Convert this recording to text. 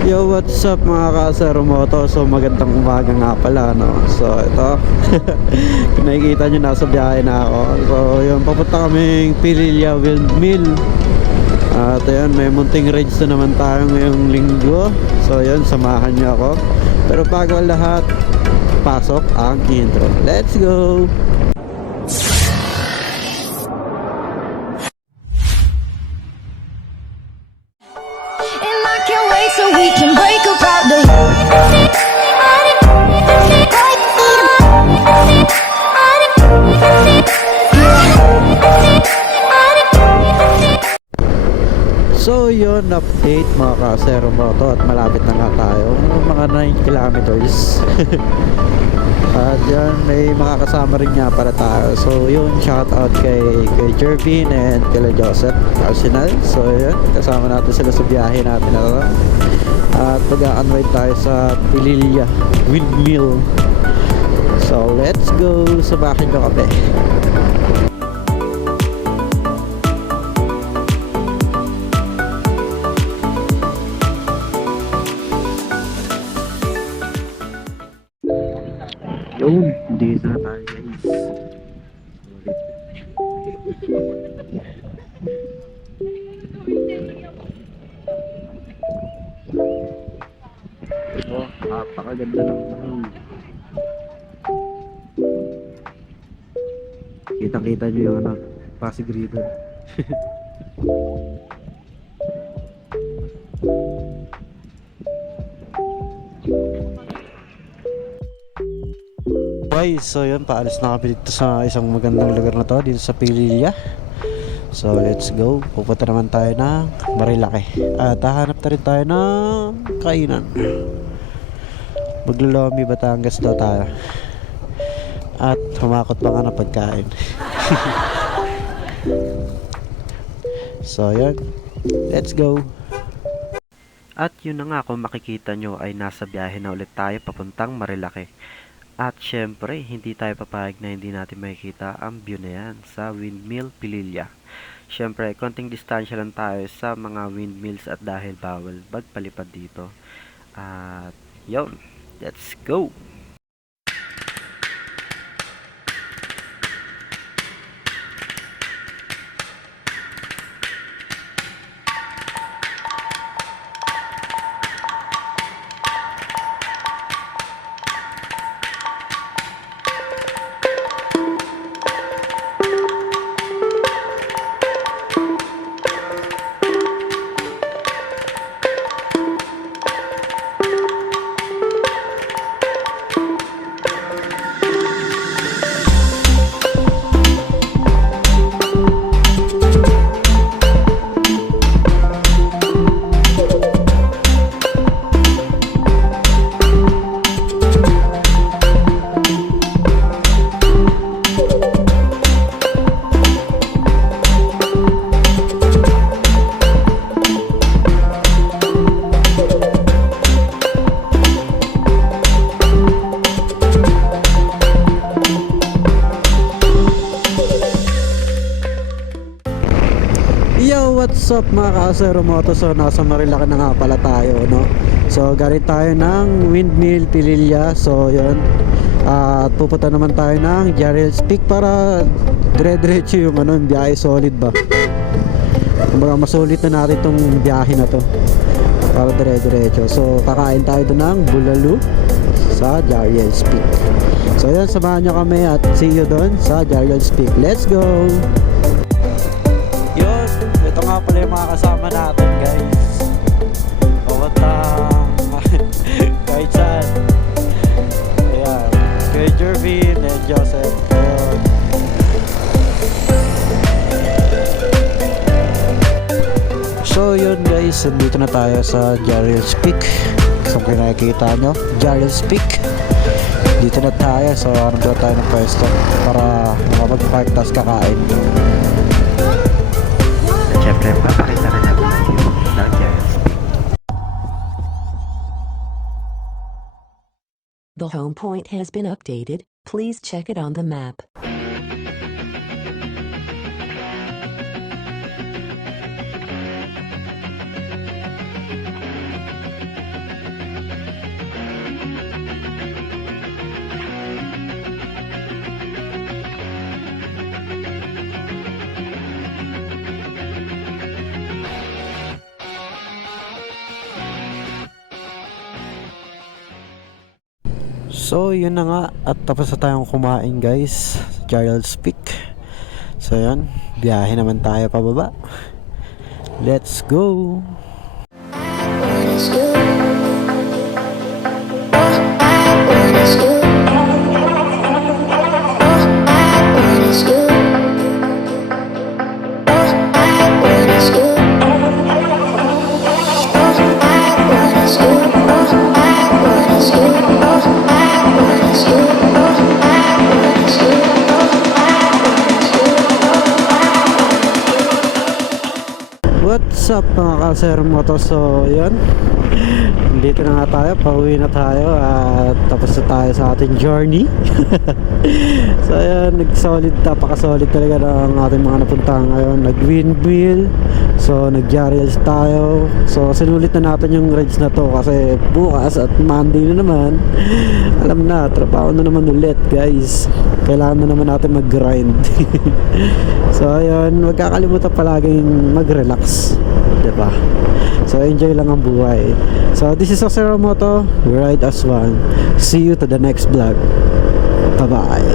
Yo, what's up mga ka-Aseromoto? So magandang umaga nga pala, no? So ito, kung nakikita nyo, nasa biyahe na ako. So yun, papunta kaming Pililla Windmill. At ayun, may munting raids na naman tayo ngayong linggo. So yun, samahan nyo ako. Pero bago ang lahat, pasok ang intro. Let's go! So we can break apart the So yun, update mga ka-Aseromoto. At malapit na nga tayo, mga 9 kilometers. At yan, may mga kasama rin nga para tayo. So yun, shout out kay Jervin and kay Joseph Arsenal. So yun, kasama natin sila sa biyahe natin na to. At mag-unride tayo sa Pililla Windmill. So let's go, sabahin nyo kami. Yun, dito na tayo guys. Oh, napakaganda ng kita-kita nyo yung ano, Pasig River. Okay, so yun, paalis na kami dito sa isang magandang lugar na to, dito sa Pililla. So let's go, pupunta naman tayo ng Marilaki. At hahanap na rin tayo ng kainan. Maglolomi Batangas daw tayo. At humakot pa nga ng pagkain. So yun, let's go. At yun na nga, kung makikita nyo ay nasa biyahe na ulit tayo papuntang Marilaki. At syempre, hindi tayo papayag na hindi natin makikita ang view na yan sa Windmill Pililla. Syempre, konting distansya lang tayo sa mga windmills at dahil bawal magpalipad dito. At yun, let's go! Yo, what's up mga ka-Aseromoto? So nasa Marilaki na nga pala tayo, no? So galing tayo ng Windmill Pililla. So yun, at pupunta naman tayo ng Jarrell's Peak para dire-diretso yung ano, yung biyahe solid ba. Kumbaga masulit na natin tong biyahe na to para dire-diretso. So kakain tayo doon ng bulalo sa Jarrell's Peak. So yun, samahan nyo kami at see you doon sa Jarrell's Peak. Let's go! Yun, ito nga pala yung mga kasama natin guys. Pupunta kahit saan. Ayan, kay Jervin and Joseph. So yun guys, dito na tayo sa Jarrell's Peak. Kung nakikita nyo, Jarrell's Peak. Dito na tayo, so ano ba tayo ng pwesto para makapag-park tas kakain. Siyempre, papakita na natin yung Jarrell's Peak. The home point has been updated. Please check it on the map. So yun na nga, at tapos na tayong kumain guys sa Gerald's Peak. So yun, biyahe naman tayo pababa. Let's go! What's up mga ka-Sir Moto? So yun, dito na nga tayo, pauwi na tayo at tapos na tayo sa ating journey. So ayan, napaka-solid talaga ng ating mga napuntahan ngayon. Nag-windmill, so nag-Jariels tayo. So sinulit na natin yung rides na to kasi bukas at Monday na naman, alam na, trabaho na naman ulit guys. Kailangan na naman natin mag-grind. So ayun, wag kakalimutan palaging mag-relax, diba? So enjoy lang ang buhay. So this is Jose Moto, we ride as one. See you to the next vlog. Bye bye.